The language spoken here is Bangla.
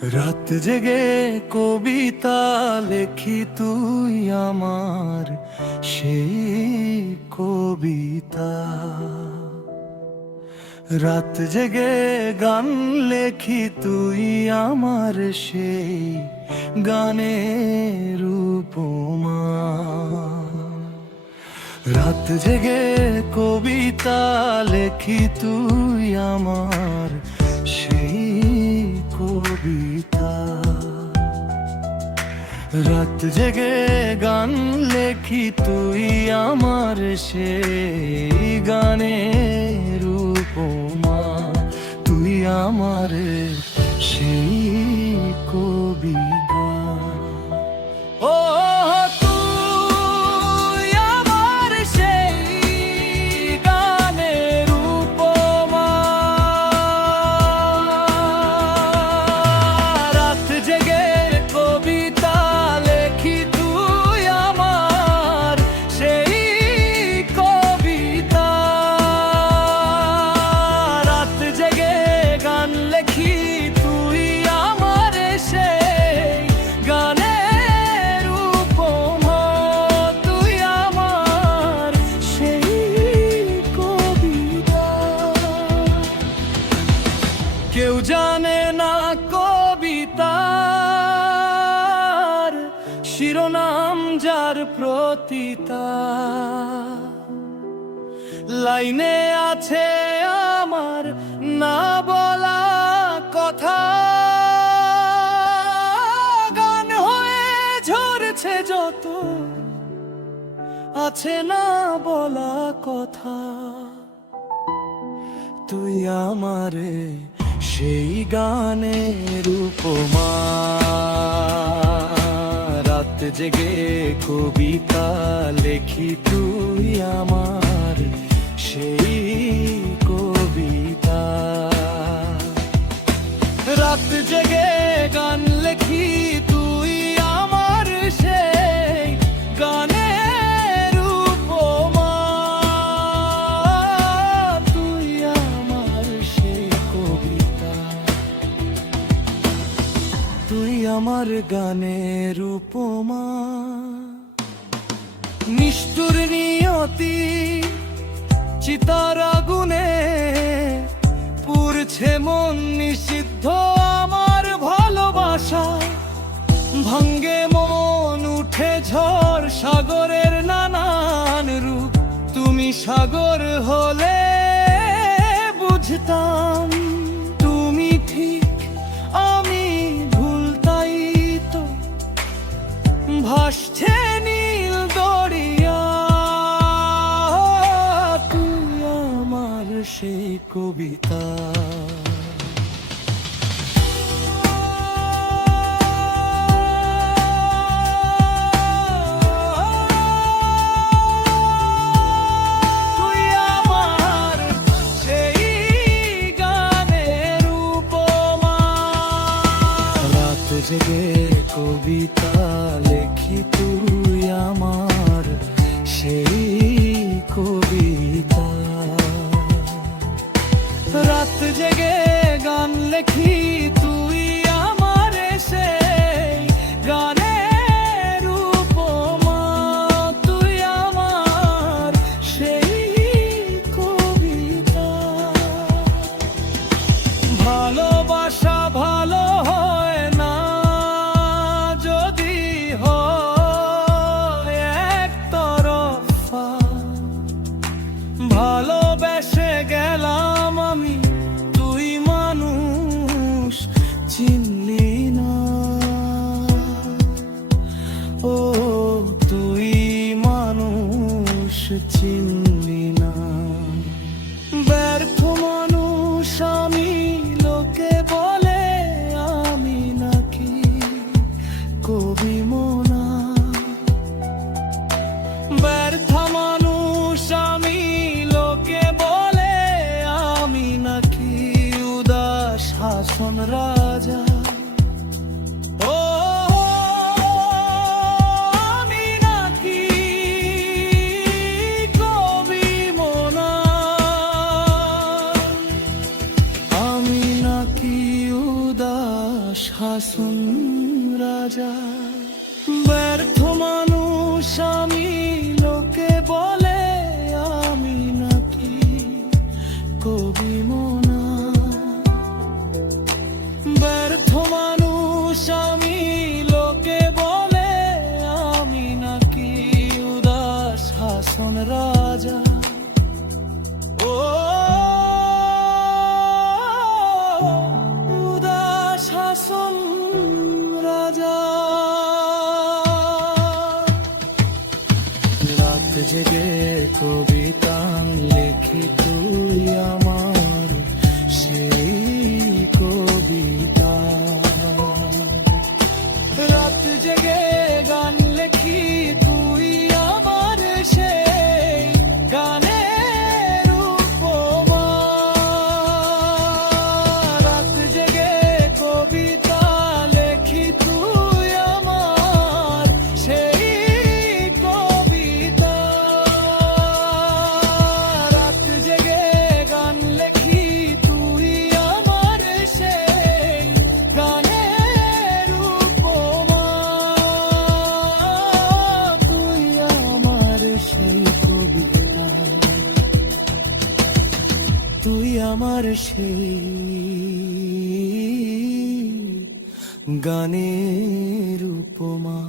রাত জেগে কবিতা লেখি তুই আমার সেই কবিতা। রাত জেগে গান লেখি তুই আমার সেই গানের উপমা। রাত জেগে কবিতা লেখি তুই আমার সেই কবিতা। রাত জেগে গান লেখি তুই আমার সেই গানের উপমা। তুই আমার সেই কবিতা। ও কেউ জানে না কবিতার শিরোনাম যার প্রতিতা। লাইনে আছে আমার না বলা কথা, গান হয়ে ঝরছে যত আছে না বলা কথা। তুই আমারে সেই গানের উপমা। রাত জেগে কবিতা লেখি তুই আমার সেই কবিতা। রাত জেগে গান লেখি তুই আমার সেই গানের উপমা। তুই আমার সেই কবিতা, তুই আমার গানের উপমা। নিষ্ঠুর নিয়তি চিতার আগুনে পুড়ছে মন নিষিদ্ধ আমার ভালোবাসা। ভাঙ্গে মন উঠে ঝড় সাগরের নানান রূপ। তুমি সাগর হলে বুঝতাম তুমি ঠিক আমি ভুল, তাই তো ভাসছে নীল দরিয়া। তুই আমার সেই কবিতা। জেগে কবিতা লেখি তুই আমার সেই কবিতা। রাত জেগে গান লেখি তুই আমার সেই গানের উপমা। তুই আমার সেই কবিতা। ভালোবাসা ভালো হয় না যদি হয় একতরফা। ভালোবেসে গেলাম আমি, তুই মানুষ চিনলি না। ও তুই মানুষ চিনলি না। ব্যর্থ মানুষ আমি, লোকে বলে আমি নাকি কবি মোনা। ব্যর্থ মানুষ আমি, লোকে বলে আমি নাকি উদাস হাসন রাজা। ও আমি নাকি কবি মোনা। আমি নাকি উদাস রাজা। ব্যর্থ মানুষ আমি, লোকে বলে আমি নাকি কবি মোনা। ব্যর্থ মানুষ আমি, লোকে বলে আমি নাকি উদাস হাসন রাজা। ও উদাস হাসন রাজা। রাত জেগে কবিতা লেখি তুই আমার সেই কবিতা। রাত জেগে গান লেখি তুই আমার সেই গানের উপমা। রাত জেগে কবিতা লেখি তুই আমার সেই কবিতা। রাত জেগে গান লেখি তুই আমার সেই গানের উপমা। তুই আমার সেই কবিতা, তুই আমার সেই গানের উপমা।